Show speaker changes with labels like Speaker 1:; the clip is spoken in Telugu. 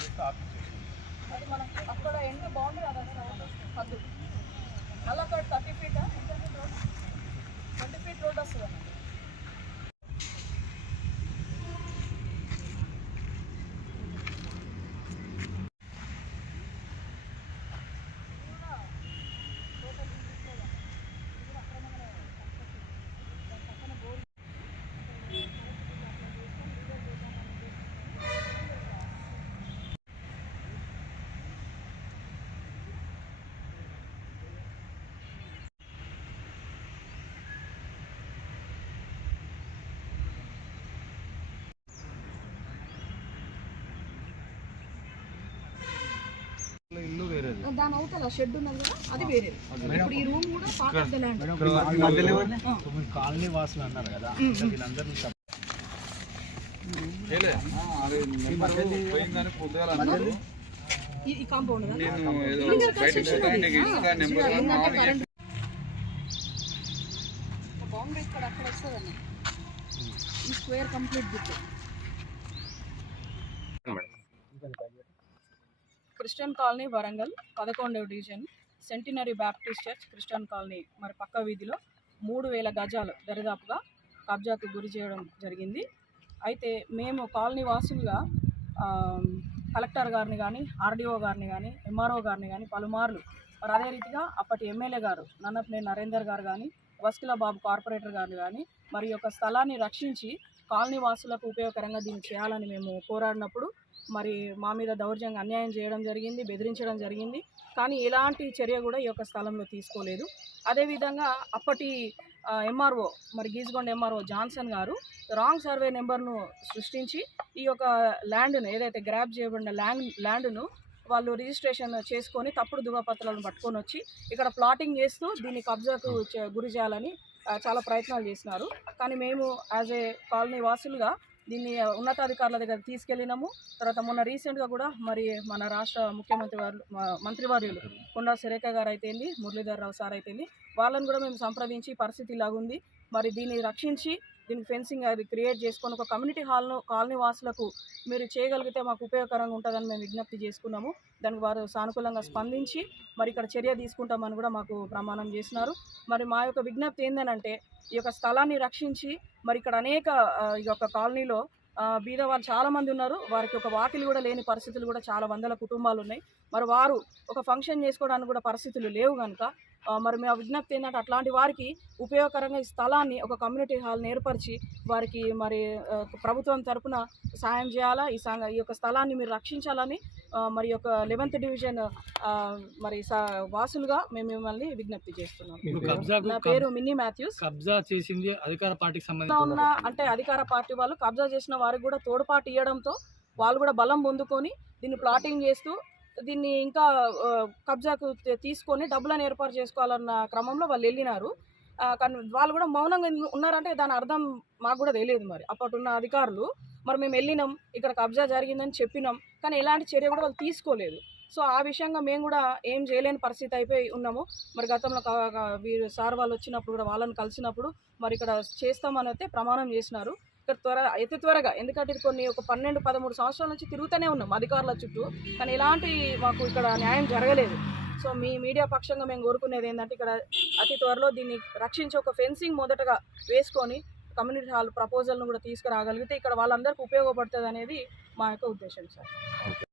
Speaker 1: చేసి ఆఫీస్ చేసి
Speaker 2: అది మనం అక్కడ ఎండ బాగుంది కదా సార్? దాని అవతల షెడ్ ఉన్నది కదా అది వేరే ఇప్పుడు ఈ రూమ్ కూడా పార్ట్ ఆఫ్ ద ల్యాండ్
Speaker 3: మీరు కాలనీ వాసులు అన్నారు కదా వీళ్ళందరూ.
Speaker 2: ఈ కాంపౌండ్ బౌండరీ ఇక్కడ అక్కడ square complete bit Christian colony Warangal పదకొండవ division centenary Baptist church Christian colony మరి పక్క వీధిలో మూడు వేల గజాలు దరిదాపుగా కబ్జాకు గురి చేయడం జరిగింది. అయితే మేము కాలనీ వాసులుగా కలెక్టర్ గారిని కానీ ఆర్డీఓ గారిని కానీ ఎంఆర్ఓ గారిని కానీ పలుమార్లు మరి అదే రీతిగా అప్పటి ఎమ్మెల్యే గారు నన్నపనే నరేందర్ గారు కానీ వస్కిల బాబు కార్పొరేటర్ గారు కానీ మరి యొక్క స్థలాన్ని రక్షించి కాలనీ వాసులకు ఉపయోగకరంగా దీన్ని చేయాలని మేము పోరాడినప్పుడు మరి మా మీద దౌర్జంగా అన్యాయం చేయడం జరిగింది బెదిరించడం జరిగింది. కానీ ఎలాంటి చర్య కూడా ఈ యొక్క స్థలంలో తీసుకోలేదు. అదేవిధంగా అప్పటి ఎంఆర్ఓ మరి గీజ్గొండ ఎంఆర్ఓ జాన్సన్ గారు రాంగ్ సర్వే నెంబర్ను సృష్టించి ఈ యొక్క ల్యాండ్ను ఏదైతే గ్రాప్ చేయబడిన ల్యాండ్ ల్యాండ్ను వాళ్ళు రిజిస్ట్రేషన్ చేసుకొని తప్పుడు ధృవపత్రాలను పట్టుకొని వచ్చి ఇక్కడ ప్లాటింగ్ చేస్తూ దీన్ని కబ్జాకు గురి చేయాలని చాలా ప్రయత్నాలు చేసినారు. కానీ మేము యాజ్ ఏ కాలనీ వాసులుగా దీన్ని ఉన్నతాధికారుల దగ్గర తీసుకెళ్ళినాము. తర్వాత మొన్న రీసెంట్గా కూడా మరి మన రాష్ట్ర ముఖ్యమంత్రి వారు మంత్రివర్యులు కొండా సురేఖ గారు అయితేంది మురళీధర్ రావు సార్ అయితేంది వాళ్ళని కూడా మేము సంప్రదించి పరిస్థితి ఇలాగుంది. మరి దీన్ని రక్షించి దీనికి ఫెన్సింగ్ అది క్రియేట్ చేసుకొని ఒక కమ్యూనిటీ హాల్ను కాలనీ వాసులకు మీరు చేయగలిగితే మాకు ఉపయోగకరంగా ఉంటుందని మేము విజ్ఞప్తి చేసుకున్నాము. దానికి వారు సానుకూలంగా స్పందించి మరి ఇక్కడ చర్య తీసుకుంటామని కూడా మాకు ప్రమాణం చేసినారు. మరి మా యొక్క విజ్ఞప్తి ఏంటంటే ఈ యొక్క స్థలాన్ని రక్షించి మరి ఇక్కడ అనేక ఈ యొక్క కాలనీలో బీద వాళ్ళు చాలామంది ఉన్నారు. వారికి ఒక వాకిలి కూడా లేని పరిస్థితులు కూడా చాలా వందల కుటుంబాలు ఉన్నాయి. మరి వారు ఒక ఫంక్షన్ చేసుకోవడానికి కూడా పరిస్థితులు లేవు కనుక మరి మా విజ్ఞప్తి ఏంటంటే అట్లాంటి వారికి ఉపయోగకరంగా ఈ స్థలాన్ని ఒక కమ్యూనిటీ హాల్ని ఏర్పరిచి వారికి మరి ప్రభుత్వం తరపున సాయం చేయాలా? ఈ సంఘ ఈ యొక్క స్థలాన్ని మీరు రక్షించాలని మరి యొక్క లెవెన్త్ డివిజన్ మరి సా- వాసులుగా మేము మిమ్మల్ని విజ్ఞప్తి చేస్తున్నాం. నా పేరు మిన్నీ మాథ్యూస్.
Speaker 3: కబ్జా చేసింది అధికార పార్టీకి
Speaker 2: ఇంకా
Speaker 3: సంబంధించి
Speaker 2: ఉన్న అంటే అధికార పార్టీ వాళ్ళు కబ్జా చేసిన వారికి కూడా తోడ్పాటు ఇవ్వడంతో వాళ్ళు కూడా బలం పొందుకొని దీన్ని ప్లాటింగ్ చేస్తూ దీన్ని ఇంకా కబ్జాకు తీసుకొని డబ్బులను ఏర్పాటు చేసుకోవాలన్న క్రమంలో వాళ్ళు వెళ్ళినారు. కానీ వాళ్ళు కూడా మౌనంగా ఉన్నారంటే దాని అర్థం మాకు కూడా తెలియదు మరి. అప్పటున్న అధికారులు మరి మేము వెళ్ళినాం ఇక్కడ కబ్జా జరిగిందని చెప్పినాం కానీ ఎలాంటి చర్య కూడా వాళ్ళు తీసుకోలేదు. సో ఆ విషయంగా మేము కూడా ఏం చేయలేని పరిస్థితి అయిపోయి ఉన్నాము. మరి గతంలో వీరు సార్ వాళ్ళు వచ్చినప్పుడు కూడా వాళ్ళని కలిసినప్పుడు మరి ఇక్కడ చేస్తామని అయితే ప్రమాణం చేసినారు. ఇక్కడ త్వర అతి త్వరగా ఎందుకంటే ఇది కొన్ని ఒక పన్నెండు పదమూడు సంవత్సరాల నుంచి తిరుగుతూనే ఉన్నాం అధికారుల చుట్టూ కానీ ఇలాంటి మాకు ఇక్కడ న్యాయం జరగలేదు. సో మీ మీడియా పక్షంగా మేము కోరుకునేది ఏంటంటే ఇక్కడ అతి త్వరలో దీన్ని రక్షించి ఒక ఫెన్సింగ్ మొదటగా వేసుకొని కమ్యూనిటీ హాల్ ప్రపోజల్ను కూడా తీసుకురాగలిగితే ఇక్కడ వాళ్ళందరికీ ఉపయోగపడుతుంది అనేది మా యొక్క ఉద్దేశం సార్.